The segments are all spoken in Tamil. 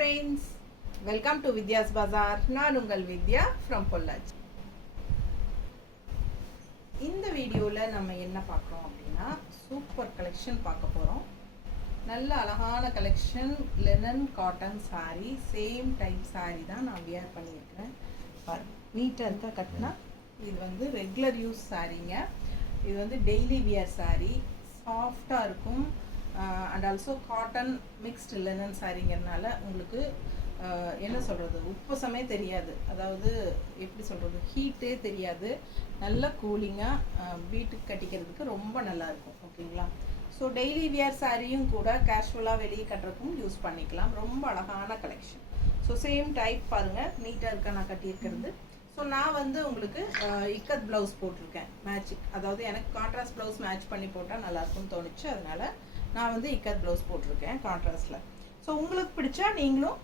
friends, welcome to Vidya's Bazaar. நான் உங்கள் வித்யா from பொள்ளாச்சி. இந்த வீடியோல நம்ம என்ன பார்க்குறோம் அப்படின்னா சூப்பர் கலெக்ஷன் பார்க்க போறோம். நல்ல அழகான collection linen cotton saree, same type saree தான் நான் வியர் பண்ணியிருக்கிறேன். பாருங்க நீட்டா இருக்கா கட்டினா. இது வந்து ரெகுலர் யூஸ் சாரீங்க. இது வந்து டெய்லி வியர் saree, சாஃப்டாக இருக்கும். And also cotton mixed linen சாரீங்கிறதுனால உங்களுக்கு என்ன சொல்கிறது, உப்பசமே தெரியாது. அதாவது எப்படி சொல்கிறது, ஹீட்டே தெரியாது. நல்ல கூலிங்காக வீட்டுக்கு கட்டிக்கிறதுக்கு ரொம்ப நல்லாயிருக்கும். ஓகேங்களா? ஸோ டெய்லி வியர் சாரியும் கூட கேஷுவலாக வெளியே கட்டுறதுக்கும் யூஸ் பண்ணிக்கலாம். ரொம்ப அழகான கலெக்ஷன். ஸோ சேம் டைப் பாருங்கள், நீட்டாக இருக்கா நான் கட்டியிருக்கிறது. ஸோ நான் வந்து உங்களுக்கு இக்கத் ப்ளவுஸ் போட்டிருக்கேன் மேட்சிங். அதாவது எனக்கு கான்ட்ராஸ்ட் ப்ளவுஸ் மேட்ச் பண்ணி போட்டால் நல்லாயிருக்கும்னு தோணுச்சு. அதனால் நான் வந்து இக்கத் ப்ளவுஸ் போட்டிருக்கேன் கான்ட்ராஸ்டில். ஸோ உங்களுக்கு பிடிச்சா நீங்களும்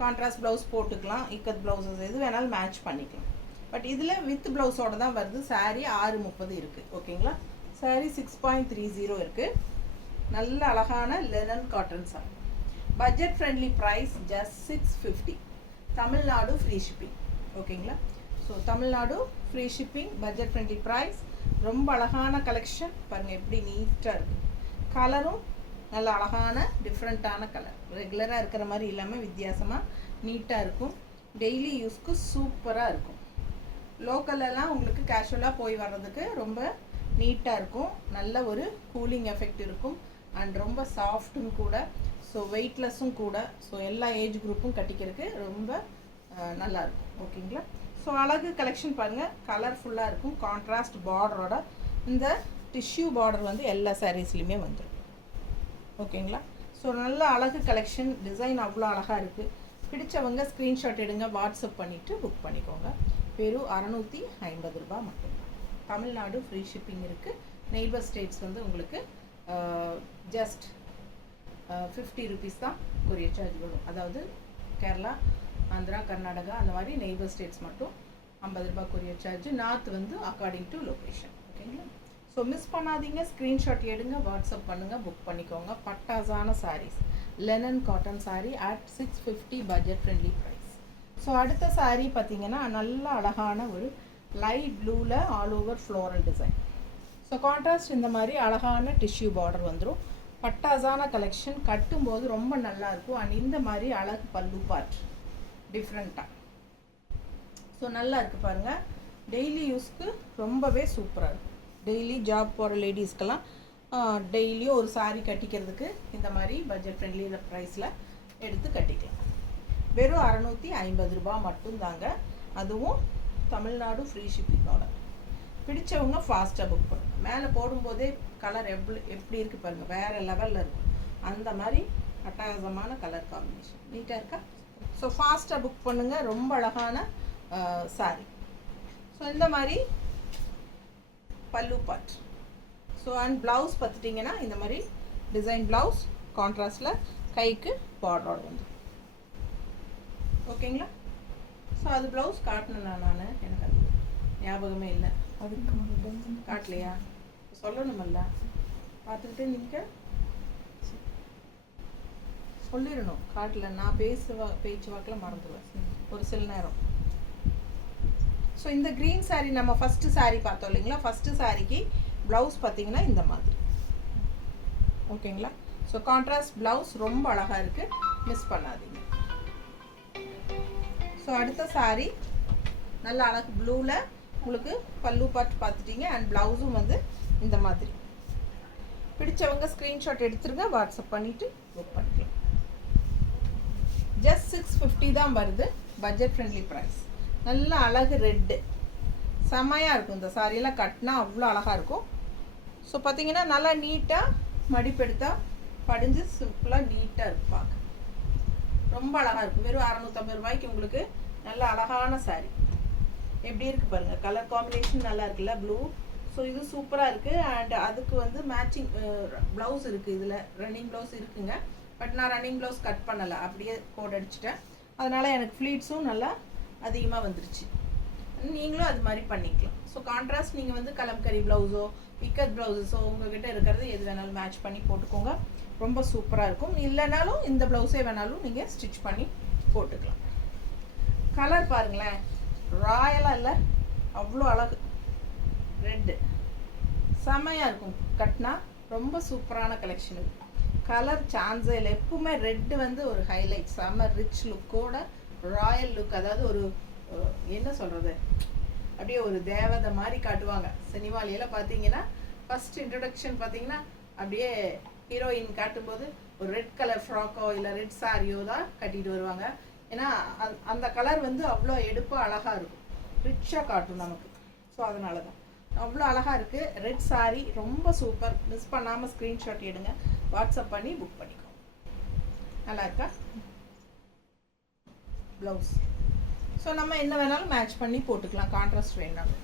கான்ட்ராஸ்ட் ப்ளவுஸ் போட்டுக்கலாம். இக்கத் ப்ளவுஸஸ் எது வேணாலும் மேட்ச் பண்ணிக்கலாம். பட் இதில் வித் ப்ளவுஸோடு தான் வருது. சாரீ 630 இருக்குது. ஓகேங்களா? சாரீ 6.30 இருக்குது. நல்ல அழகான linen cotton sorry. Budget friendly price just 650. Tamil Nadu free shipping. ஓகேங்களா? So Tamil Nadu free shipping, budget friendly price. ரொம்ப அழகான கலெக்ஷன் பாருங்கள், எப்படி நீட்டாக இருக்குது. கலரும் நல்ல அழகான டிஃப்ரெண்ட்டான கலர், ரெகுலராக இருக்கிற மாதிரி இல்லாமல் வித்தியாசமாக நீட்டாக இருக்கும். டெய்லி யூஸ்க்கு சூப்பராக இருக்கும். லோக்கலெல்லாம் உங்களுக்கு கேஷுவலாக போய் வர்றதுக்கு ரொம்ப நீட்டாக இருக்கும். நல்ல ஒரு கூலிங் எஃபெக்ட் இருக்கும். அண்ட் ரொம்ப சாஃப்ட்டும் கூட. ஸோ வெயிட்லெஸ்ஸும் கூட. ஸோ எல்லா ஏஜ் குரூப்பும் கட்டிக்கிறதுக்கு ரொம்ப நல்லாயிருக்கும். ஓகேங்களா? ஸோ அழகு கலெக்ஷன் பாருங்கள், கலர்ஃபுல்லாக இருக்கும். கான்ட்ராஸ்ட் பார்டரோட இந்த டிஷ்யூ பார்டர் வந்து எல்லா சாரீஸ்லையுமே வந்துடும். ஓகேங்களா? ஸோ நல்ல அழகு கலெக்ஷன். டிசைன் அவ்வளோ அழகாக இருக்குது. பிடிச்சவங்க ஸ்க்ரீன்ஷாட் எடுங்க, வாட்ஸ்அப் பண்ணிவிட்டு புக் பண்ணிக்கோங்க. வெறும் 650 ரூபாய் மட்டும்தான். தமிழ்நாடு ஃப்ரீ ஷிப்பிங் இருக்குது. நெய்பர் ஸ்டேட்ஸ் வந்து உங்களுக்கு ஜஸ்ட் 50 ருபீஸ் தான் கொரியர் சார்ஜ் வரும். அதாவது கேரளா, ஆந்திரா, கர்நாடகா அந்த மாதிரி நெய்பர் ஸ்டேட்ஸ் மட்டும் 50 ரூபாய் கொரியர் சார்ஜ். நார்த் வந்து அக்கார்டிங் டு லொக்கேஷன். ஓகேங்களா? ஸோ மிஸ் பண்ணாதீங்க, ஸ்க்ரீன்ஷாட் எடுங்க, வாட்ஸ்அப் பண்ணுங்கள், புக் பண்ணிக்கோங்க. பட்டாசான saris, linen cotton sari at 650 budget friendly price. So அடுத்த சாரீ பார்த்தீங்கன்னா நல்ல அழகான ஒரு லைட் ப்ளூவில் all over floral design. So contrast இந்த மாதிரி அழகான டிஷ்யூ பார்டர் வந்துடும். பட்டாசான கலெக்ஷன். கட்டும்போது ரொம்ப நல்லாயிருக்கும். அண்ட் இந்த மாதிரி அழகு பல்லு பார்ட் டிஃப்ரெண்ட்டாக. ஸோ நல்லா இருக்குது பாருங்கள். டெய்லி யூஸ்க்கு ரொம்பவே சூப்பராக இருக்கும். டெய்லி ஜாப் போகிற லேடிஸ்க்கெல்லாம் டெய்லியும் ஒரு சாரீ கட்டிக்கிறதுக்கு இந்த மாதிரி பட்ஜெட் ஃப்ரெண்ட்லி ப்ரைஸில் எடுத்து கட்டிக்கலாம். வெறும் 650 ரூபாய் மட்டும்தாங்க. அதுவும் தமிழ்நாடு ஃப்ரீ ஷிப்பிங்கோட. பிடிச்சவங்க ஃபாஸ்ட்டாக புக் பண்ணுங்கள். மேலே போடும்போதே கலர் எப்படி இருக்குது பாருங்கள், வேறு லெவலில் இருக்கும். அந்த மாதிரி அட்டகாசமான கலர் காம்பினேஷன். நீட்டாக இருக்கா? ஸோ ஃபாஸ்ட்டாக புக் பண்ணுங்கள். ரொம்ப அழகான சாரீ. ஸோ இந்த மாதிரி பல்லு பார்ட். ஸோ அண்ட் ப்ளவுஸ் பார்த்துட்டிங்கன்னா இந்த மாதிரி டிசைன் ப்ளவுஸ் கான்ட்ராஸ்டில் கைக்கு பார்டரோடு வந்து. ஓகேங்களா? ஸோ அது ப்ளவுஸ் காட்டணும் நான் எனக்கு அது ஞாபகமே இல்லை. அதுக்கு காட்டலையா? சொல்லணுமல்ல, பார்த்துக்கிட்டு நீங்கள் சொல்லிடணும். காட்டல, நான் பேச்சு வாக்கில் மறந்துடுவேன் ஒரு சில நேரம். ஸோ இந்த க்ரீன் சாரீ நம்ம ஃபஸ்ட்டு சாரீ பார்த்தோம் இல்லைங்களா? ஃபஸ்ட்டு சாரீக்கு ப்ளவுஸ் பார்த்தீங்கன்னா இந்த மாதிரி. ஓகேங்களா? ஸோ கான்ட்ராஸ்ட் ப்ளவுஸ் ரொம்ப அழகாக இருக்குது, மிஸ் பண்ணாதீங்க. ஸோ அடுத்த சாரீ நல்ல அழகு ப்ளூவில் உங்களுக்கு பல்லு பார்ட் பார்த்துட்டீங்க. அண்ட் ப்ளவுஸும் வந்து இந்த மாதிரி. பிடிச்சவங்க ஸ்க்ரீன்ஷாட் எடுத்துருங்க, வாட்ஸ்அப் பண்ணிவிட்டு புக் பண்ணிக்கலாம். ஜஸ்ட் 650 தான் வருது, பட்ஜெட் ஃப்ரெண்ட்லி ப்ரைஸ். நல்ல அழகு ரெட்டு, செம்மையாக இருக்கும். இந்த சாரியெல்லாம் கட்டினா அவ்வளோ அழகாக இருக்கும். ஸோ பார்த்தீங்கன்னா நல்லா நீட்டாக மடிப்பெடுத்தால் படிஞ்சு சிம்பிளாக நீட்டாக இருக்கும். பார்க்க ரொம்ப அழகாக இருக்கும். வெறும் 650 ரூபாய்க்கு உங்களுக்கு நல்ல அழகான சாரீ. எப்படி இருக்குது பாருங்கள், கலர் காம்பினேஷன் நல்லா இருக்குல்ல, ப்ளூ. ஸோ இது சூப்பராக இருக்குது. அண்ட் அதுக்கு வந்து மேட்சிங் ப்ளவுஸ் இருக்குது. இதில் ரன்னிங் ப்ளவுஸ் இருக்குங்க. பட் நான் ரன்னிங் ப்ளவுஸ் கட் பண்ணலை, அப்படியே கோட் அடிச்சிட்டேன். அதனால் எனக்கு ஃப்ளீட்ஸும் நல்லா அதிகமாக வந்துருச்சு. நீங்களும் அது மாதிரி பண்ணிக்கலாம். ஸோ கான்ட்ராஸ்ட் நீங்கள் வந்து கலம்கரி ப்ளவுஸோ இக்கத் ப்ளவுஸஸோ உங்கள்கிட்ட இருக்கிறது எது வேணாலும் மேட்ச் பண்ணி போட்டுக்கோங்க. ரொம்ப சூப்பராக இருக்கும். இல்லைனாலும் இந்த ப்ளவுஸே வேணாலும் நீங்கள் ஸ்டிச் பண்ணி போட்டுக்கலாம். கலர் பாருங்களேன், ராயலாக இல்லை, அவ்வளோ அழகு. ரெட்டு செம்மையாக இருக்கும், கட்டினா ரொம்ப சூப்பரான கலெக்ஷன் இது. கலர் சான்ஸே இல்லை. எப்பவுமே ரெட்டு வந்து ஒரு ஹைலைட், செம்ம ரிச் லுக்கோட ராயல் லுக். அதாவது ஒரு என்ன சொல்கிறது, அப்படியே ஒரு தேவதை மாதிரி காட்டுவாங்க. சினிமாலையெல்லாம் பார்த்தீங்கன்னா ஃபஸ்ட் இன்ட்ரடக்ஷன் பார்த்தீங்கன்னா அப்படியே ஹீரோயின் காட்டும்போது ஒரு ரெட் கலர் ஃப்ராக்கோ இல்லை ரெட் சாரியோ தான் கட்டிட்டு வருவாங்க. ஏன்னா அந்த கலர் வந்து அவ்வளோ எடுப்பாக அழகாக இருக்கும், ரிச்சாக காட்டும் நமக்கு. ஸோ அதனால தான் அவ்வளோ அழகாக இருக்குது. ரெட் சாரி ரொம்ப சூப்பர். மிஸ் பண்ணாமல் ஸ்க்ரீன்ஷாட் எடுங்க, வாட்ஸ்அப் பண்ணி புக் பண்ணிக்கோ. நல்லா இருக்கா ப்ளவுஸ்? ஸோ நம்ம என்ன வேணாலும் மேட்ச் பண்ணி போட்டுக்கலாம், கான்ட்ராஸ்ட் வேணாலும்.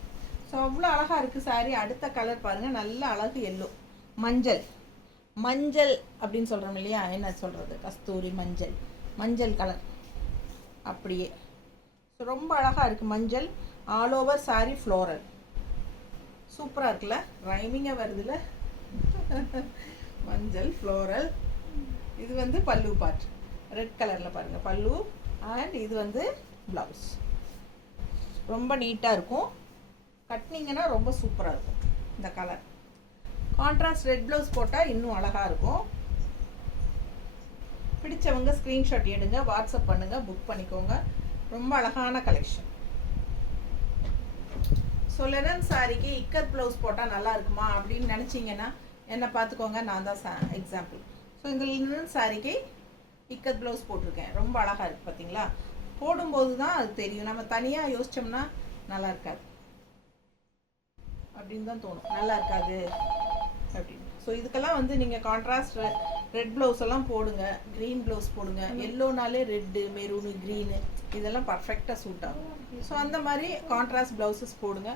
ஸோ அவ்வளோ அழகாக இருக்குது சாரி. அடுத்த கலர் பாருங்கள், நல்ல அழகு எல்லோ, மஞ்சள். மஞ்சள் அப்படின்னு சொல்கிறோம் இல்லையா, என்ன சொல்கிறது, கஸ்தூரி மஞ்சள், மஞ்சள் கலர் அப்படியே. ஸோ ரொம்ப அழகாக இருக்குது மஞ்சள். ஆல் ஓவர் சாரி ஃப்ளோரல், சூப்பராக இருக்குல்ல, ரைமிங்காக வருதுல்ல. மஞ்சள் ஃப்ளோரல். இது வந்து பல்லு பார்ட், ரெட் கலரில் பாருங்கள் பல்லு. அண்ட் இது வந்து ப்ளவுஸ். ரொம்ப நீட்டாக இருக்கும், கட்டினீங்கன்னா ரொம்ப சூப்பராக இருக்கும் இந்த கலர். கான்ட்ராஸ்ட் ரெட் ப்ளவுஸ் போட்டால் இன்னும் அழகாக இருக்கும். பிடிச்சவங்க ஸ்க்ரீன்ஷாட் எடுங்க, வாட்ஸ்அப் பண்ணுங்கள், புக் பண்ணிக்கோங்க. ரொம்ப அழகான கலெக்ஷன். ஸோ லெனன் சாரிக்கு இக்கத் ப்ளவுஸ் போட்டால் நல்லா இருக்குமா அப்படின்னு நினச்சிங்கன்னா என்னை பார்த்துக்கோங்க, நான் தான் எக்ஸாம்பிள். ஸோ இந்த லெனன் சாரிக்கு இக்கத் ப்ளவுஸ் போட்டிருக்கேன், ரொம்ப அழகாக இருக்குது பார்த்தீங்களா. போடும்போது தான் அது தெரியும், நம்ம தனியாக யோசித்தோம்னா நல்லா இருக்காது அப்படின்னு தான் தோணும், நல்லா இருக்காது அப்படின்னு. ஸோ இதுக்கெல்லாம் வந்து நீங்கள் கான்ட்ராஸ்ட் ரெட் ப்ளவுஸ் எல்லாம் போடுங்க, க்ரீன் ப்ளவுஸ் போடுங்க. எல்லோனாலே ரெட்டு, மெரூனு, க்ரீனு இதெல்லாம் பர்ஃபெக்டாக சூட் ஆகும். ஸோ அந்த மாதிரி கான்ட்ராஸ்ட் ப்ளவுசஸ் போடுங்க.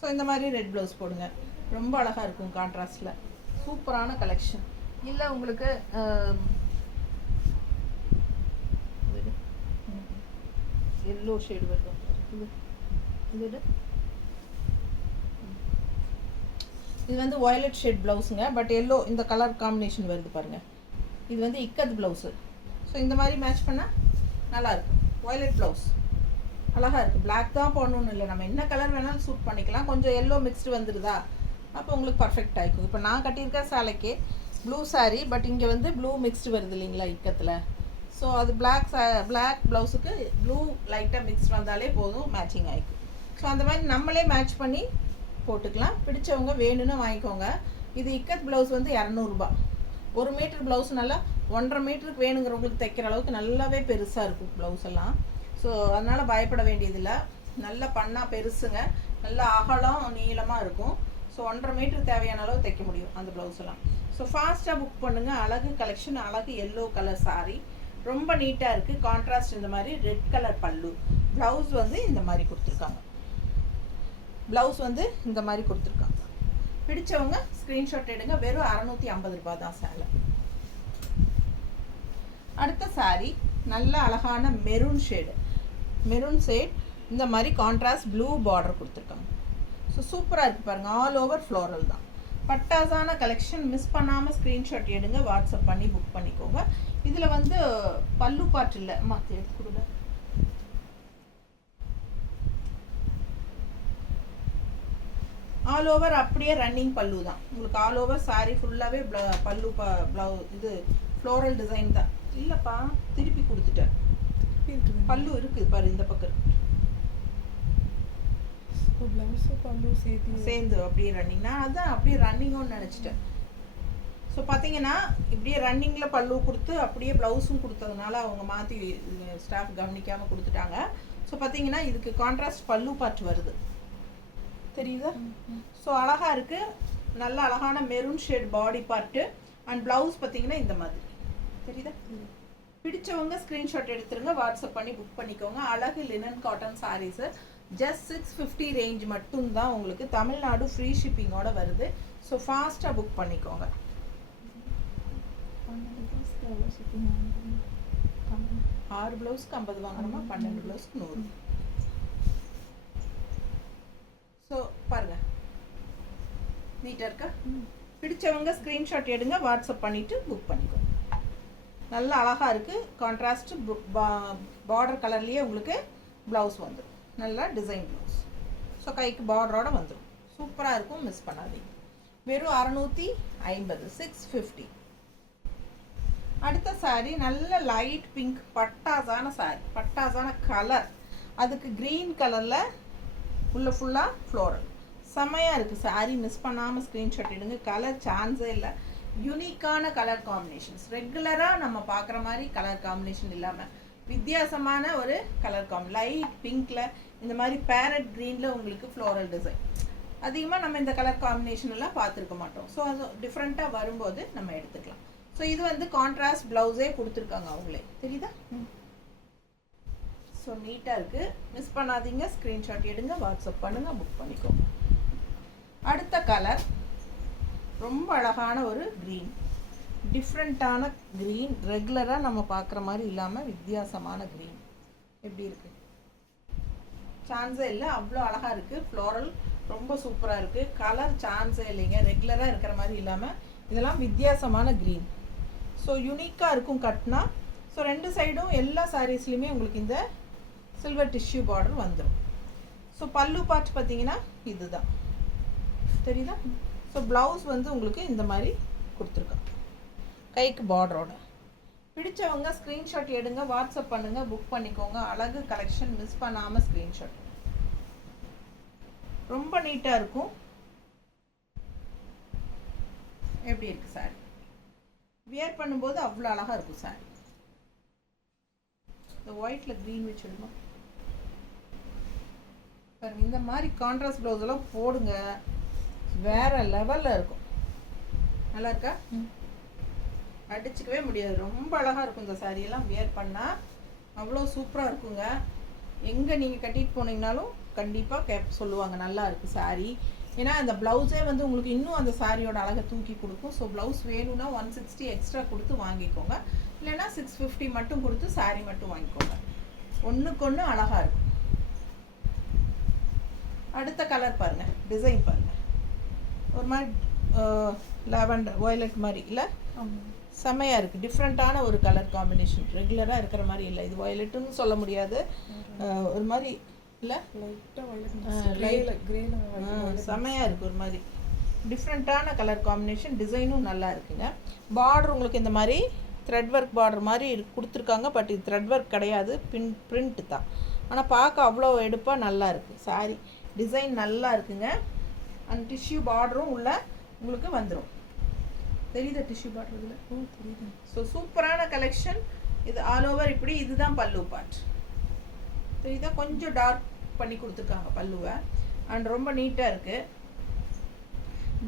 ஸோ இந்த மாதிரி ரெட் ப்ளவுஸ் போடுங்க, ரொம்ப அழகாக இருக்கும் கான்ட்ராஸ்டில். சூப்பரான கலெக்ஷன். இல்லை உங்களுக்கு எல்லோ ஷேடு வருது, இது வந்து வயலட் ஷேட் ப்ளவுஸுங்க, பட் எல்லோ இந்த கலர் காம்பினேஷன் வருது பாருங்கள். இது வந்து இக்கத் ப்ளவுஸு. ஸோ இந்த மாதிரி மேட்ச் பண்ணால் நல்லாயிருக்கும். வயலட் ப்ளவுஸ் அழகாக இருக்குது. பிளாக் தான் போடணுன்னு இல்லை, நம்ம என்ன கலர் வேணாலும் சூட் பண்ணிக்கலாம். கொஞ்சம் எல்லோ மிக்ஸ்டு வந்துடுதா, அப்போ உங்களுக்கு பர்ஃபெக்ட் ஆகிக்கும். இப்போ நான் கட்டியிருக்க சேலைக்கு ப்ளூ சாரீ, பட் இங்கே வந்து ப்ளூ மிக்ஸ்டு வருது இல்லைங்களா இக்கத்தில். ஸோ அது பிளாக் ப்ளவுஸுக்கு ப்ளூ லைட்டாக மிக்ஸ்ட் வந்தாலே போதும், மேட்சிங் ஆகிக்கும். ஸோ அந்த மாதிரி நம்மளே மேட்ச் பண்ணி போட்டுக்கலாம். பிடிச்சவங்க வேணும்னு வாங்கிக்கோங்க. இது இக்கத் ப்ளவுஸ் வந்து 200 ரூபா. 1 மீட்டர் ப்ளவுஸ் நல்லா 1.5 மீட்டருக்கு வேணுங்கிறவங்களுக்கு தைக்கிற அளவுக்கு நல்லாவே பெருசாக இருக்கும் ப்ளவுஸ் எல்லாம். ஸோ அதனால் பயப்பட வேண்டியதில்லை, நல்லா பண்ணால் பெருசுங்க, நல்லா அகலம் நீளமாக இருக்கும். ஸோ 1.5 மீட்டர் தேவையான அளவு தைக்க முடியும் அந்த ப்ளவுஸ் எல்லாம். ஸோ ஃபாஸ்ட்டாக புக் பண்ணுங்கள். அழகு கலெக்ஷன், அழகு எல்லோ கலர் சாரி, ரொம்ப நீட்டாக இருக்குது. கான்ட்ராஸ்ட் இந்த மாதிரி ரெட் கலர் பல்லு. ப்ளவுஸ் வந்து இந்த மாதிரி கொடுத்துருக்காங்க, ப்ளவுஸ் வந்து இந்த மாதிரி கொடுத்துருக்காங்க. பிடிச்சவங்க ஸ்க்ரீன்ஷாட் எடுங்க. வெறும் 650 ரூபா தான் சேலை. அடுத்த சாரி நல்ல அழகான மெரூன் ஷேடு, மெரூன் ஷேட் இந்த மாதிரி கான்ட்ராஸ்ட் ப்ளூ பார்டர் கொடுத்துருக்காங்க. ஸோ சூப்பராக இருக்குது பாருங்கள், ஆல் ஓவர் ஃப்ளோரல் தான். பட்டாசான கலெக்ஷன். மிஸ் பண்ணாமல் ஸ்க்ரீன்ஷாட் எடுங்க, வாட்ஸ்அப் பண்ணி புக் பண்ணிக்கோங்க. இதில் வந்து பல்லு பாட்டு இல்லை, மாற்றி எடுத்து கொடுங்க. ஆல் ஓவர் அப்படியே ரன்னிங் பல்லு தான் உங்களுக்கு. ஆல் ஓவர் சாரி ஃபுல்லாகவே பல்லு இது ஃப்ளோரல் டிசைன் தான். இல்லைப்பா, திருப்பி கொடுத்துட்டேன். பல்லு இருக்குது பாரு, இந்த பக்கம் சேர்ந்து அப்படியே ரன்னிங். நான் அதான் அப்படியே ரன்னிங்னு நினச்சிட்டேன். ஸோ பார்த்தீங்கன்னா இப்படியே ரன்னிங்கில் பல்லு கொடுத்து அப்படியே ப்ளவுஸும் கொடுத்ததுனால அவங்க மாற்றி ஸ்டாஃப் கவனிக்காமல் கொடுத்துட்டாங்க. ஸோ பார்த்தீங்கன்னா இதுக்கு கான்ட்ராஸ்ட் பல்லு பார்ட் வருது, தெரியுதா? ஸோ அழகாக இருக்குது, நல்ல அழகான maroon shade body part. And blouse பார்த்தீங்கன்னா இந்த மாதிரி தெரியுதா? பிடிச்சவங்க ஸ்க்ரீன்ஷாட் எடுத்துருங்க, வாட்ஸ்அப் பண்ணி புக் பண்ணிக்கோங்க. அழகு linen cotton sarees just 650 range மட்டும்தான் உங்களுக்கு. தமிழ்நாடு ஃப்ரீ ஷிப்பிங்கோட வருது. ஸோ ஃபாஸ்ட்டாக புக் பண்ணிக்கோங்க. 6 ப்ளவுஸ்க்கு 50 வாங்கணுமா, 12 ப்ளவுஸ்க்கு 100. ஸோ பாருங்கள், நீட்டாக இருக்கா? பிடிச்சவங்க ஸ்க்ரீன்ஷாட் எடுங்க, வாட்ஸ்அப் பண்ணிவிட்டு புக் பண்ணிக்கோங்க. நல்லா அழகாக இருக்குது. கான்ட்ராஸ்ட் பார்டர் கலர்லேயே உங்களுக்கு ப்ளவுஸ் வந்துடும். நல்லா டிசைன் ப்ளவுஸ். ஸோ கைக்கு பார்டரோட வந்துடும். சூப்பராக இருக்கும், மிஸ் பண்ணாதீங்க. வெறும் 650, 650. அடுத்த சாரீ நல்ல லைட் பிங்க் பட்டாசான சாரீ, பட்டாசான கலர். அதுக்கு க்ரீன் கலரில் உள்ள ஃபுல்லாக ஃப்ளோரல். செம்மையாக இருக்குது சாரீ. மிஸ் பண்ணாமல் ஸ்க்ரீன்ஷாட் எடுங்க. கலர் சான்ஸே இல்லை. யூனிக்கான கலர் காம்பினேஷன்ஸ். ரெகுலராக நம்ம பார்க்குற மாதிரி கலர் காம்பினேஷன் இல்லாமல் வித்தியாசமான ஒரு கலர் லைட் பிங்க்கில் இந்த மாதிரி பேரட் க்ரீனில் உங்களுக்கு ஃப்ளோரல் டிசைன். அதிகமாக நம்ம இந்த கலர் காம்பினேஷன் எல்லாம் பார்த்துருக்க மாட்டோம். ஸோ அது டிஃப்ரெண்ட்டாக வரும்போது நம்ம எடுத்துக்கலாம். ஸோ இது வந்து கான்ட்ராஸ்ட் ப்ளவுஸே கொடுத்துருக்காங்க அவங்களே, தெரியுதா? ஸோ நீட்டாக இருக்குது, மிஸ் பண்ணாதீங்க. ஸ்க்ரீன்ஷாட் எடுங்க, வாட்ஸ்அப் பண்ணுங்கள், புக் பண்ணிக்கோங்க. அடுத்த கலர் ரொம்ப அழகான ஒரு க்ரீன், டிஃப்ரெண்ட்டான க்ரீன். ரெகுலராக நம்ம பார்க்குற மாதிரி இல்லாமல் வித்தியாசமான க்ரீன். எப்படி இருக்குது? சான்ஸே இல்லை, அவ்வளோ அழகாக இருக்குது. ஃப்ளோரல் ரொம்ப சூப்பராக இருக்குது. கலர் சான்ஸே இல்லைங்க, ரெகுலராக இருக்கிற மாதிரி இல்லாமல் இதெல்லாம் வித்தியாசமான க்ரீன். ஸோ யூனிக்காக இருக்கும் கட்னா. ஸோ ரெண்டு சைடும் எல்லா சாரீஸ்லையுமே உங்களுக்கு இந்த சில்வர் டிஷ்யூ பார்டர் வந்துடும். ஸோ பல்லு பார்ட் பார்த்தீங்கன்னா இதுதான், தெரியுதா? ஸோ ப்ளவுஸ் வந்து உங்களுக்கு இந்த மாதிரி கொடுத்துருக்காங்க கைக்கு பார்டரோட. பிடிச்சவங்க ஸ்க்ரீன்ஷாட் எடுங்க, வாட்ஸ்அப் பண்ணுங்கள், புக் பண்ணிக்கோங்க. அழகு கலெக்ஷன், மிஸ் பண்ணாமல் ஸ்க்ரீன்ஷாட். ரொம்ப நீட்டாக இருக்கும். எப்படி இருக்குது சாரி? வியர் பண்ணும்போது அவ்வளோ அழகாக இருக்கும் சாரி. இந்த ஒயிட்டில் க்ரீன் வச்சுடுமா பாருங்க. இந்த மாதிரி கான்ட்ராஸ்ட் ப்ளவுஸ் எல்லாம் போடுங்க, வேற லெவலில் இருக்கும். நல்லா இருக்கா? அடிச்சுக்கவே முடியாது. ரொம்ப அழகாக இருக்கும் இந்த சாரியெல்லாம். வியர் பண்ணால் அவ்வளோ சூப்பராக இருக்குங்க. எங்கே நீங்கள் கட்டிட்டு போனீங்கனாலும் கண்டிப்பாக சொல்லுவாங்க நல்லா இருக்குது சாரீ. ஏன்னா அந்த ப்ளவுஸே வந்து உங்களுக்கு இன்னும் அந்த சாரியோட அழகை தூக்கி கொடுக்கும். ஸோ ப்ளவுஸ் வேணும்னா 160 எக்ஸ்ட்ரா கொடுத்து வாங்கிக்கோங்க, இல்லைன்னா 650 மட்டும் கொடுத்து சாரீ மட்டும் வாங்கிக்கோங்க. ஒன்றுக்கு ஒன்று அழகாக இருக்கும். அடுத்த கலர் பாருங்கள், டிசைன் பாருங்கள். ஒரு மாதிரி லாவெண்டர் வயலட் மாதிரி இல்லை, செம்மையாக இருக்குது. டிஃப்ரெண்ட்டான ஒரு கலர் காம்பினேஷன், ரெகுலராக இருக்கிற மாதிரி இல்லை. இது வயலட்டுன்னு சொல்ல முடியாது, ஒரு மாதிரி இல்லை, செம்மையாக இருக்குது. ஒரு மாதிரி டிஃப்ரெண்ட்டான கலர் காம்பினேஷன், டிசைனும் நல்லா இருக்குங்க. பார்டர் உங்களுக்கு இந்த மாதிரி த்ரெட் ஒர்க் பார்டர் மாதிரி கொடுத்துருக்காங்க. பட் இது த்ரெட் ஒர்க் கிடையாது, பிரிண்ட்டு தான். ஆனால் பார்க்க அவ்வளோ எடுப்பாக நல்லா இருக்குது சாரி. டிசைன் நல்லா இருக்குங்க. அண்ட் டிஷ்யூ பார்டரும் உள்ள உங்களுக்கு வந்துடும். தெரியுது டிஷ்யூ பார்டர் இதில்? தெரியுது. ஸோ சூப்பரான கலெக்ஷன். இது ஆல் ஓவர் இப்படி. இதுதான் பல்லு பார்ட், தெரியுதா? கொஞ்சம் டார்க் பண்ணி கொடுத்துருக்காங்க பல்லுவை. அண்ட் ரொம்ப நீட்டாக இருக்குது.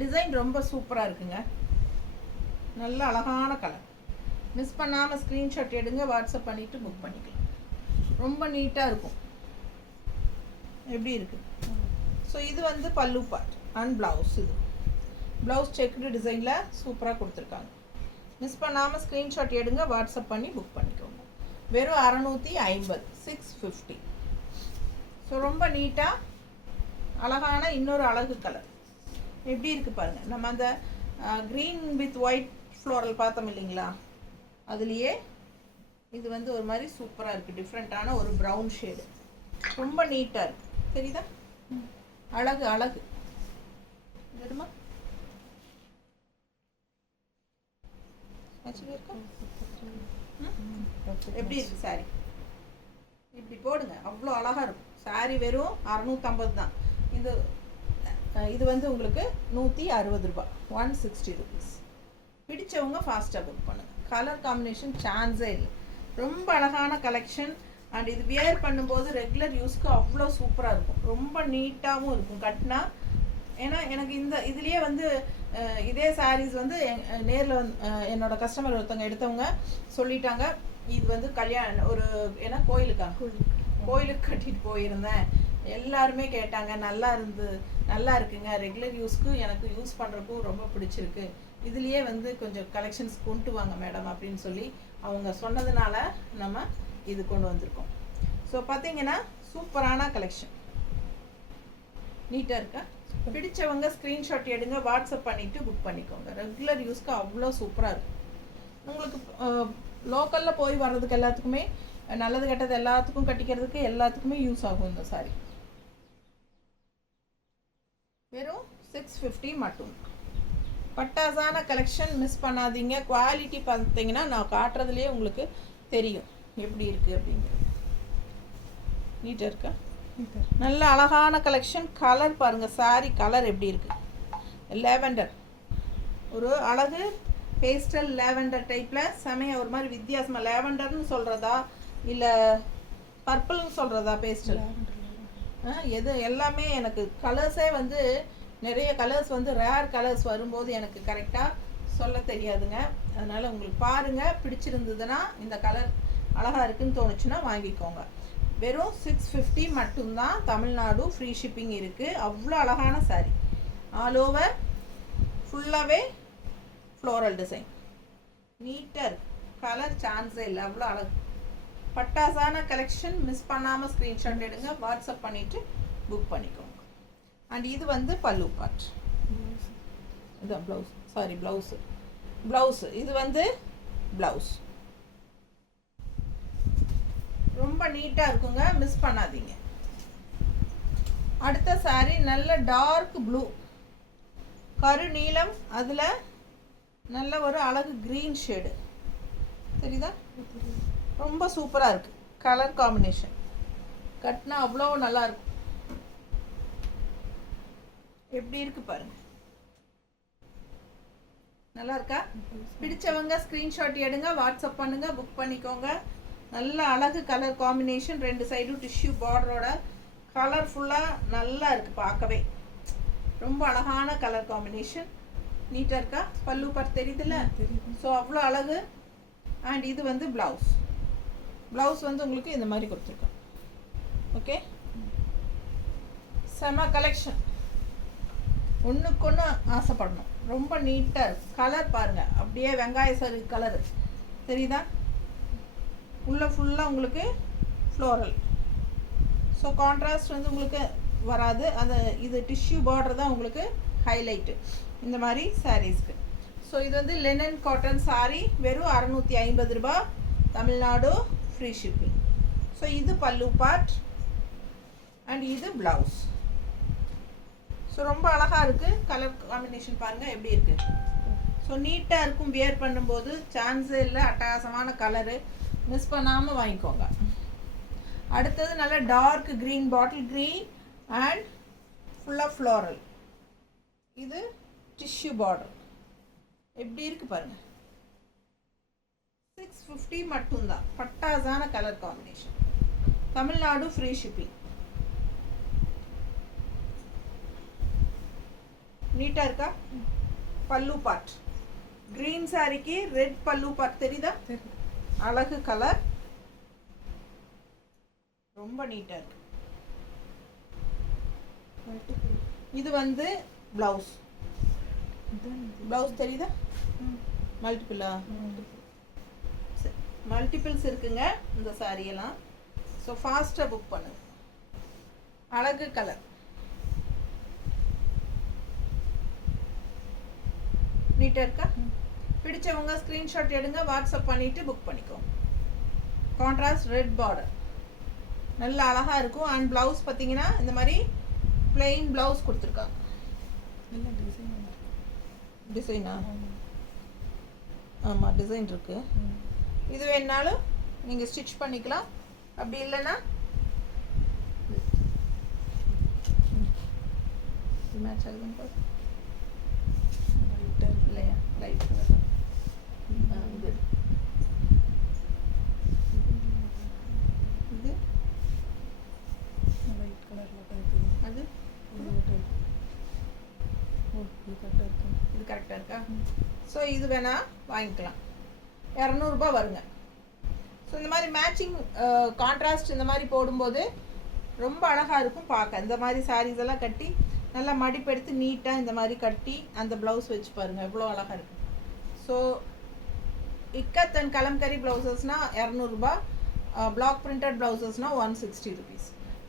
டிசைன் ரொம்ப சூப்பராக இருக்குங்க. நல்ல அழகான கலர். மிஸ் பண்ணாமல் ஸ்க்ரீன்ஷாட் எடுங்க, வாட்ஸ்அப் பண்ணிவிட்டு புக் பண்ணிக்கலாம். ரொம்ப நீட்டாக இருக்கும். எப்படி இருக்குது? ஸோ இது வந்து பல்லு பார்ட் அண்ட் ப்ளவுஸ். இது ப்ளவுஸ் செக்குடு டிசைனில் சூப்பராக கொடுத்துருக்காங்க. மிஸ் பண்ணாமல் ஸ்க்ரீன்ஷாட் எடுங்க, வாட்ஸ்அப் பண்ணி புக் பண்ணிக்கோங்க. வெறும் 650, 650. ஸோ ரொம்ப நீட்டாக அழகான இன்னொரு அழகு கலர். எப்படி இருக்குது பாருங்கள். நம்ம அந்த க்ரீன் வித் ஒயிட் ஃப்ளோரல் பார்த்தோம் இல்லைங்களா, அதுலேயே இது வந்து ஒரு மாதிரி சூப்பராக இருக்குது. டிஃப்ரெண்ட்டான ஒரு ப்ரௌன் ஷேடு, ரொம்ப நீட்டாக இருக்குது. தெரியுதா? அழகு அழகு. எடுமா எப்படி இருக்கு சாரி? இப்படி போடுங்க, அவ்வளோ அழகாக இருக்கும் சாரி. வெறும் 650 தான். இது வந்து உங்களுக்கு 160 ரூபா, 160 ருபீஸ். பிடிச்சவங்க ஃபாஸ்ட்டாக புக் பண்ணுங்கள். கலர் காம்பினேஷன் சான்ஸே இல்லை. ரொம்ப அழகான கலெக்ஷன். அண்ட் இது வியர் பண்ணும்போது ரெகுலர் யூஸ்க்கு அவ்வளோ சூப்பராக இருக்கும். ரொம்ப நீட்டாகவும் இருக்கும் கட்டினா. ஏன்னா எனக்கு இந்த இதுலேயே வந்து இதே சாரீஸ் வந்து நேரில் வந்து என்னோடய கஸ்டமர் ஒருத்தவங்க எடுத்தவங்க சொல்லிட்டாங்க, இது வந்து கல்யாணம் ஒரு ஏன்னா கோயிலுக்கு கட்டிட்டு போயிருந்தேன். எல்லாருமே கேட்டாங்க, நல்லா இருக்குங்க, ரெகுலர் யூஸ்க்கு எனக்கு யூஸ் பண்ணுறதுக்கும் ரொம்ப பிடிச்சிருக்கு, இதுலேயே வந்து கொஞ்சம் கலெக்ஷன்ஸ் கொண்டு வாங்க மேடம் அப்படின்னு சொல்லி அவங்க சொன்னதுனால நம்ம இது கொண்டு வந்திருக்கோம். ஸோ பார்த்தீங்கன்னா சூப்பரான கலெக்ஷன். நீட்டாக இருக்கா? பிடிச்சவங்க ஸ்க்ரீன்ஷாட் எடுங்க, வாட்ஸ்அப் பண்ணிவிட்டு புக் பண்ணிக்கோங்க. ரெகுலர் யூஸ்க்கு அவ்வளோ சூப்பராக இருக்கும். உங்களுக்கு லோக்கலில் போய் வர்றதுக்கு எல்லாத்துக்குமே, நல்லது கெட்டது எல்லாத்துக்கும் கட்டிக்கிறதுக்கு எல்லாத்துக்குமே யூஸ் ஆகும் இந்த சாரி. வெறும் 650 மட்டும். பட்டாசான கலெக்ஷன் மிஸ் பண்ணாதீங்க. குவாலிட்டி பார்த்தீங்கன்னா நான் காட்டுறதுலேயே உங்களுக்கு தெரியும் எப்படி இருக்குது அப்படிங்கிறது. நீட்டாக இருக்கா? நல்ல அழகான கலெக்ஷன். கலர் பாருங்கள், சாரி கலர் எப்படி இருக்குது. லேவெண்டர், ஒரு அழகு பேஸ்டல் லேவெண்டர் டைப்பில் செமையாக ஒரு மாதிரி வித்தியாசமாக. லேவெண்டர்னு சொல்கிறதா இல்லை பர்பிள்னு சொல்கிறதா? பேஸ்டல் எது எல்லாமே எனக்கு கலர்ஸே வந்து நிறைய கலர்ஸ் வந்து ரேர் கலர்ஸ் வரும்போது எனக்கு கரெக்டாக சொல்ல தெரியாதுங்க. அதனால் உங்களுக்கு பாருங்கள், பிடிச்சிருந்ததுன்னா இந்த கலர் அழகாக இருக்குதுன்னு தோணுச்சுன்னா வாங்கிக்கோங்க. வெறும் 650 மட்டும்தான். தமிழ்நாடு ஃப்ரீ ஷிப்பிங் இருக்குது. அவ்வளோ அழகான சாரீ. ஆல் ஓவர் ஃபுல்லாகவே ஃப்ளோரல் டிசைன். நீட்டாக இருக்குது. கலர் சான்ஸே இல்லை, அவ்வளோ அழகு. பட்டாசான கலெக்ஷன் மிஸ் பண்ணாமல் ஸ்க்ரீன்ஷாட் எடுங்க, வாட்ஸ்அப் பண்ணிவிட்டு புக் பண்ணிக்கோங்க. அண்ட் இது வந்து பல்லு பார்ட். இதுதான் ப்ளவுஸ். Sorry blouse. இது வந்து ப்ளவுஸ். ரொம்ப நீட்டாக இருக்குங்க, மிஸ் பண்ணாதீங்க. அடுத்த சாரி நல்ல டார்க் ப்ளூ, கரு நீலம், அதில் நல்ல ஒரு அழகு க்ரீன் ஷேடு தெரியுதா? ரொம்ப சூப்பராக இருக்குது கலர் காம்பினேஷன். கட்டினா அவ்வளோ நல்லாயிருக்கும். எப்படி இருக்கு பாருங்க, நல்லா இருக்கா? பிடிச்சவங்க ஸ்க்ரீன்ஷாட் எடுங்க, வாட்ஸ்அப் பண்ணுங்க, புக் பண்ணிக்கோங்க. நல்ல அழகு கலர் காம்பினேஷன். 2 சைடும் டிஷ்யூ பார்டரோட கலர்ஃபுல்லாக நல்லா இருக்குது பார்க்கவே. ரொம்ப அழகான கலர் காம்பினேஷன். நீட்டாக இருக்கா? பல்லு பார்த்து தெரியுதுல்ல? ஸோ அவ்வளோ அழகு. அண்ட் இது வந்து ப்ளவுஸ் வந்து உங்களுக்கு இந்த மாதிரி கொடுத்துருக்கோம். ஓகே, செம கலெக்ஷன். ஒன்றுக்கு ஒன்று ஆசைப்படணும். ரொம்ப நீட்டாக இருக்குது. கலர் பாருங்கள், அப்படியே வெங்காய சரி கலரு தெரியுதா? உள்ளே ஃபுல்லாக உங்களுக்கு ஃப்ளோரல். ஸோ கான்ட்ராஸ்ட் வந்து உங்களுக்கு வராது. அந்த இது டிஷ்யூ பார்டர் தான் உங்களுக்கு ஹைலைட்டு இந்த மாதிரி சாரீஸ்க்கு. ஸோ இது வந்து லினன் காட்டன் சாரீ. வெறும் 650 ரூபா. Tamil Nadu free shipping. ஸோ இது பல்லு பார்ட் அண்ட் இது ப்ளவுஸ். ஸோ ரொம்ப அழகாக இருக்குது. கலர் காம்பினேஷன் பாருங்கள் எப்படி இருக்குது. ஸோ நீட்டாக இருக்கும். வியர் பண்ணும்போது சான்ஸே இல்லை. அட்டகாசமான கலரு, மிஸ் பண்ணாமல் வாங்கிக்கோங்க. அடுத்தது நல்ல dark green, bottle green and ஃபுல்லாக ஃப்ளோரல். இது டிஷ்யூ பார்டர். எப்படி இருக்குது பாருங்கள். 650 மட்டும்தான். பட்டாசான colour combination. Tamil Nadu free shipping. நீட்டாக இருக்கா? பல்லு பார்ட் க்ரீன் சாரிக்கு ரெட் பல்லு பார்ட் தெரியுதா? அழகு கலர், ரொம்ப நீட்டாக இருக்கு. இது வந்து ப்ளவுஸ். ப்ளவுஸ் தெரியுதா? மல்டிபிள்ஸ் இருக்குங்க இந்த சாரியெல்லாம். ஸோ ஃபாஸ்ட்டாக புக் பண்ணுங்க. அழகு கலர், நீட்டாக இருக்கா? பிடிச்சவங்க ஸ்க்ரீன்ஷாட் எடுங்க, வாட்ஸ்அப் பண்ணிவிட்டு புக் பண்ணிக்கோங்க. கான்ட்ராஸ்ட் ரெட் பார்டர் நல்ல அழகாக இருக்கும். அண்ட் ப்ளவுஸ் பார்த்தீங்கன்னா இந்த மாதிரி பிளெயின் ப்ளவுஸ் கொடுத்துருக்காங்க. டிசைனா? ஆமாம், டிசைன் இருக்குது. இது வேணுனாலும் நீங்கள் ஸ்டிச் பண்ணிக்கலாம். அப்படி இல்லைன்னா மேட்ச் ஆகுதுன்னு பாரு. இல்லையா? Light colour. இது இது லைட் கலரில் பார்த்து அது இது கரெக்டாக இருக்கா? ஸோ இது வேணால் வாங்கிக்கலாம். 200 ரூபாய் வருங்க. ஸோ இந்த மாதிரி மேட்சிங் கான்ட்ராஸ்ட் இந்த மாதிரி போடும்போது ரொம்ப அழகாக இருக்கும் பார்க்க. இந்த மாதிரி சாரீஸ் எல்லாம் கட்டி நல்லா மடிப்பெடுத்து நீட்டாக இந்த மாதிரி கட்டி அந்த ப்ளவுஸ் வச்சு பாருங்கள் எவ்வளோ அழகாக இருக்குது. ஸோ இக்கத் அண்ட் கலம்கரி ப்ளவுசஸ்னால் 200 ரூபாய். பிளாக் பிரிண்டட் ப்ளவுசஸ்னால் 160 ருபீஸ்.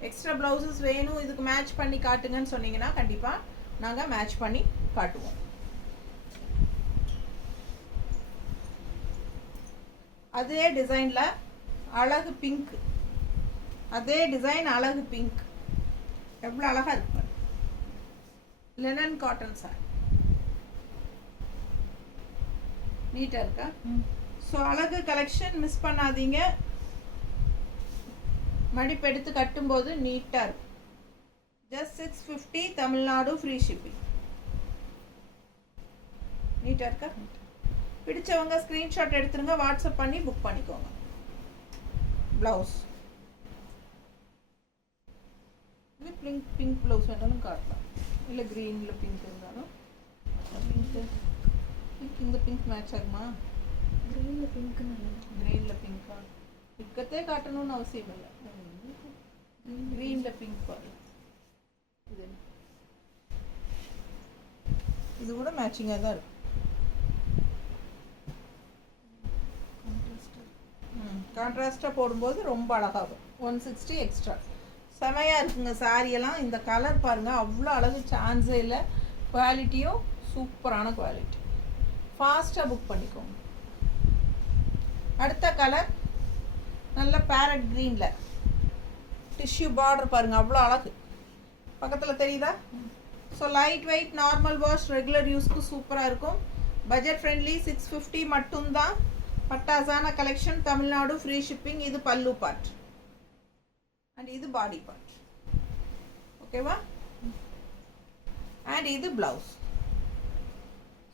எக்ஸ்ட்ரா ப்ளவுசஸ் வேணும், இதுக்கு மேட்ச் பண்ணி காட்டுங்கன்னு சொன்னீங்கன்னா கண்டிப்பாக நாங்கள் மேட்ச் பண்ணி காட்டுவோம். அதே டிசைனில் அழகு பிங்க், அதே டிசைன் அழகு பிங்க், எவ்வளோ அழகாக இருக்கு. லினன் காட்டன் சாரி நீட்டாக இருக்கா? ஸோ அழகு கலெக்ஷன் மிஸ் பண்ணாதீங்க. மடிப்பு எடுத்து கட்டும்போது நீட்டாக இருக்கும். Just 650 Tamil Nadu free shipping. நீட்டாக இருக்கா? பிடிச்சவங்க ஸ்க்ரீன்ஷாட் எடுத்துருங்க, வாட்ஸ்அப் பண்ணி புக் பண்ணிக்கோங்க. ப்ளவுஸ் இது பிங்க் ப்ளவுஸ் வேணாலும் காட்டலாம், இல்லை க்ரீனில் பிங்க் இருந்தாலும். பிங்க் இந்த பிங்க் மேட்ச் ஆகுமா? க்ரீனில் பிங்க் க்ரீனில் பிங்க்கா பிக்கத்தே காட்டணும்னு அவசியம் இல்லை. க்ரீனில் பிங்க் பாரு, இது கூட மேட்சிங்காக தான் இருக்கும். கான்ட்ராஸ்டாக போடும்போது ரொம்ப அழகாகும். 160 எக்ஸ்ட்ரா செமையாக இருக்குங்க. சாரியெல்லாம் இந்த கலர் பாருங்கள், அவ்வளோ அழகு, சான்ஸே இல்லை. குவாலிட்டியும் சூப்பரான குவாலிட்டி. ஃபாஸ்ட்டாக புக் பண்ணிக்கோங்க. அடுத்த கலர் நல்ல பேரட் க்ரீனில் டிஷ்யூ பார்டர் பாருங்கள், அவ்வளோ அழகு. பக்கத்தில் தெரியுதா? So light weight, normal wash, regular யூஸ்க்கு சூப்பராக இருக்கும். Budget friendly. 650 மட்டும்தான். பட்டாசான கலெக்ஷன், தமிழ்நாடு ஃப்ரீ ஷிப்பிங். இது பல்லு பார்ட் அண்ட் இது பாடி பார்ட். ஓகேவா? அண்ட் இது பிளவுஸ்.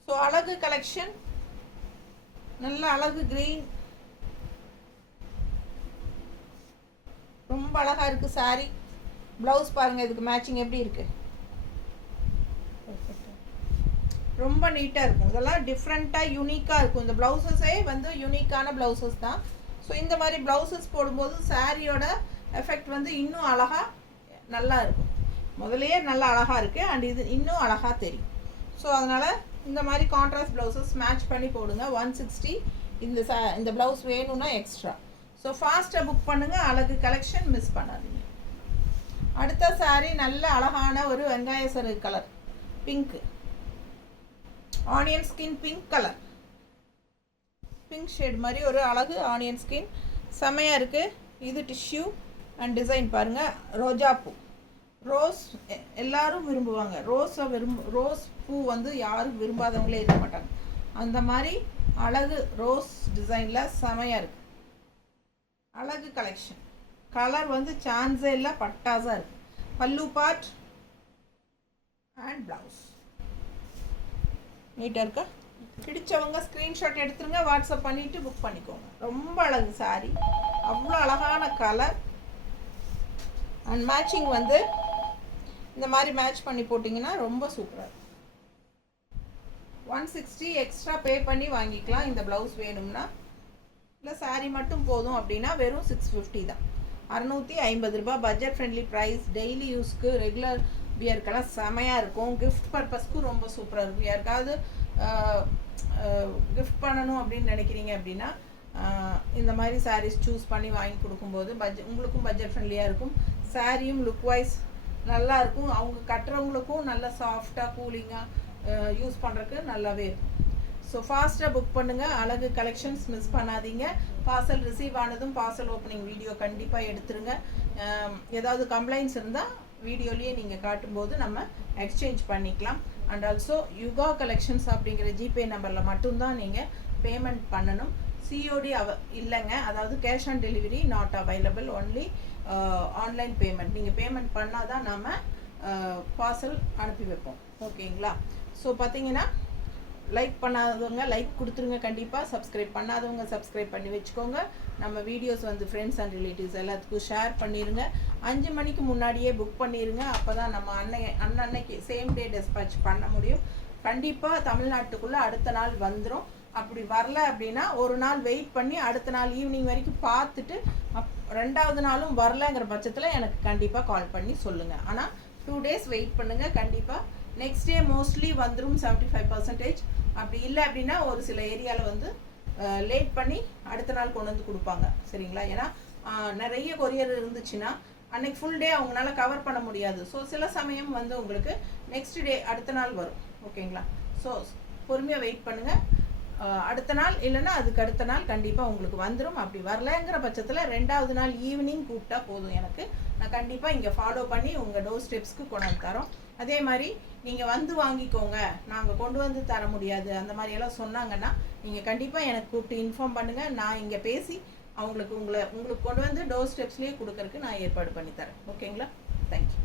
ஸோ அழகு கலெக்ஷன், நல்ல அழகு க்ரீன், ரொம்ப அழகாக இருக்குது சாரி. ப்ளவுஸ் பாருங்கள், இதுக்கு மேட்சிங் எப்படி இருக்குது, ரொம்ப நீட்டாக இருக்கும். இதெல்லாம் டிஃப்ரெண்ட்டாக யூனிக்காக இருக்கும். இந்த ப்ளவுசஸே வந்து யூனிக்கான ப்ளவுசஸ் தான். ஸோ இந்த மாதிரி ப்ளவுசஸ் போடும்போது சாரியோட எஃபெக்ட் வந்து இன்னும் அழகாக நல்லா இருக்கும். முதலையே நல்லா அழகாக இருக்குது அண்ட் இது இன்னும் அழகாக தெரியும். ஸோ அதனால் இந்த மாதிரி கான்ட்ராஸ்ட் ப்ளவுசஸ் மேட்ச் பண்ணி போடுங்க. 160 இந்த ப்ளவுஸ் வேணும்னா எக்ஸ்ட்ரா. ஸோ ஃபாஸ்ட்டாக புக் பண்ணுங்கள். அழகு கலெக்ஷன் மிஸ் பண்ணாதீங்க. அடுத்த சாரீ நல்ல அழகான ஒரு வெங்காய சரு colour pink, onion skin pink colour, pink shade மாதிரி ஒரு அழகு ஆனியன் ஸ்கின், செமையாக இருக்குது. இது டிஷ்யூ அண்ட் டிசைன் பாருங்கள், ரோஜா பூ, ரோஸ் எல்லாரும் விரும்புவாங்க. ரோஸ் பூ வந்து யாரும் விரும்பாதவங்களே இருக்க மாட்டாங்க. அந்த மாதிரி அழகு ரோஸ் டிசைனில் செமையாக இருக்குது. அழகு கலெக்ஷன். கலர் வந்து சான்ஸே இல்லை, பட்டாஸாக இருக்குது. பல்லு பார்ட் அண்ட் ப்ளவுஸ் நீட்டாக இருக்கா? பிடிச்சவங்க ஸ்க்ரீன்ஷாட் எடுத்துருங்க, வாட்ஸ்அப் பண்ணிவிட்டு புக் பண்ணிக்கோங்க. ரொம்ப அழகு சாரி, அவ்வளோ அழகான கலர் அண்ட் மேட்சிங் வந்து இந்த மாதிரி மேட்ச் பண்ணி போட்டிங்கன்னா ரொம்ப சூப்பராக இருக்கும். 160 எக்ஸ்ட்ரா பே பண்ணி வாங்கிக்கலாம் இந்த ப்ளவுஸ் வேணும்னா. இல்லை சாரீ மட்டும் போதும் அப்படின்னா வெறும் 650 தான். 650 ரூபா. Budget friendly price. டெய்லி யூஸ்க்கு, ரெகுலர் வியர்க்கெல்லாம் செமையாக இருக்கும். கிஃப்ட் பர்பஸ்க்கும் ரொம்ப சூப்பராக இருக்கும். யாருக்காவது கிஃப்ட் பண்ணணும் அப்படின்னு நினைக்கிறீங்க அப்படின்னா இந்த மாதிரி சாரீஸ் சூஸ் பண்ணி வாங்கி கொடுக்கும்போது உங்களுக்கும் பட்ஜெட் ஃப்ரெண்ட்லியாக இருக்கும். சாரியும் லுக் வைஸ் நல்லா இருக்கும். அவங்க கட்டுறவங்களுக்கும் நல்லா சாஃப்டாக கூலிங்காக யூஸ் பண்ணுறதுக்கு நல்லாவே இருக்கும். ஸோ ஃபாஸ்ட்டாக புக் பண்ணுங்கள். அழகு கலெக்ஷன்ஸ் மிஸ் பண்ணாதீங்க. பார்சல் ரிசீவ் ஆனதும் பார்சல் ஓப்பனிங் வீடியோ கண்டிப்பாக எடுத்துருங்க. ஏதாவது கம்ப்ளைண்ட்ஸ் இருந்தால் வீடியோலேயே நீங்கள் காட்டும்போது நம்ம எக்ஸ்சேஞ்ச் பண்ணிக்கலாம். அண்ட் ஆல்சோ யுகா கலெக்ஷன்ஸ் அப்படிங்கிற ஜிபே நம்பரில் மட்டும்தான் நீங்கள் பேமெண்ட் பண்ணணும். சிஓடி இல்லைங்க, அதாவது cash on delivery not available, only online payment. நீங்கள் பேமெண்ட் பண்ணால் தான் நம்ம பார்சல் அனுப்பி வைப்போம். ஓகேங்களா? ஸோ பார்த்தீங்கன்னா லைக் பண்ணாதவங்க லைக் கொடுத்துருங்க கண்டிப்பாக. சப்ஸ்கிரைப் பண்ணாதவங்க சப்ஸ்கிரைப் பண்ணி வச்சுக்கோங்க. நம்ம வீடியோஸ் வந்து ஃப்ரெண்ட்ஸ் அண்ட் ரிலேட்டிவ்ஸ் எல்லாத்துக்கும் ஷேர் பண்ணிடுங்க. 5 மணிக்கு முன்னாடியே புக் பண்ணிடுங்க. அப்போ தான் நம்ம அன்னைக்கு சேம் டே டிஸ்பேட்ச் பண்ண முடியும். கண்டிப்பாக தமிழ்நாட்டுக்குள்ளே அடுத்த நாள் வந்துடும். அப்படி வரல அப்படின்னா ஒரு நாள் வெயிட் பண்ணி அடுத்த நாள் ஈவினிங் வரைக்கும் பார்த்துட்டு 2வது நாளும் வரலங்கிற பட்சத்தில் எனக்கு கண்டிப்பாக கால் பண்ணி சொல்லுங்கள். ஆனால் 2 days வெயிட் பண்ணுங்கள். கண்டிப்பாக நெக்ஸ்ட் டே மோஸ்ட்லி வந்துடும் 75%. அப்படி இல்லை அப்படின்னா ஒரு சில ஏரியாவில் வந்து லேட் பண்ணி அடுத்த நாள் கொண்டு வந்து கொடுப்பாங்க. சரிங்களா? ஏன்னா நிறைய கொரியர் இருந்துச்சுன்னா அன்னைக்கு ஃபுல் டே அவங்களால கவர் பண்ண முடியாது. ஸோ சில சமயம் வந்து உங்களுக்கு நெக்ஸ்ட் டே அடுத்த நாள் வரும். ஓகேங்களா? ஸோ பொறுமையாக வெயிட் பண்ணுங்கள். அடுத்த நாள் இல்லைன்னா அதுக்கு அடுத்த நாள் கண்டிப்பாக உங்களுக்கு வந்துடும். அப்படி வரலங்கிற பட்சத்தில் 2வது நாள் ஈவினிங் கூப்பிட்டா போதும் எனக்கு. நான் கண்டிப்பாக இங்கே ஃபாலோ பண்ணி உங்கள் டோர் ஸ்டெப்ஸ்க்கு கொண்டாந்து தரோம். அதே மாதிரி நீங்கள் வந்து வாங்கிக்கோங்க, நாங்கள் கொண்டு வந்து தர முடியாது அந்த மாதிரியெல்லாம் சொன்னாங்கன்னா நீங்கள் கண்டிப்பாக எனக்கு கூப்பிட்டு இன்ஃபார்ம் பண்ணுங்கள். நான் இங்கே பேசி உங்களுக்கு கொண்டு வந்து டோர் ஸ்டெப்ஸ்லேயே கொடுக்கறதுக்கு நான் ஏற்பாடு பண்ணி தரேன். ஓகேங்களா? தேங்க்யூ.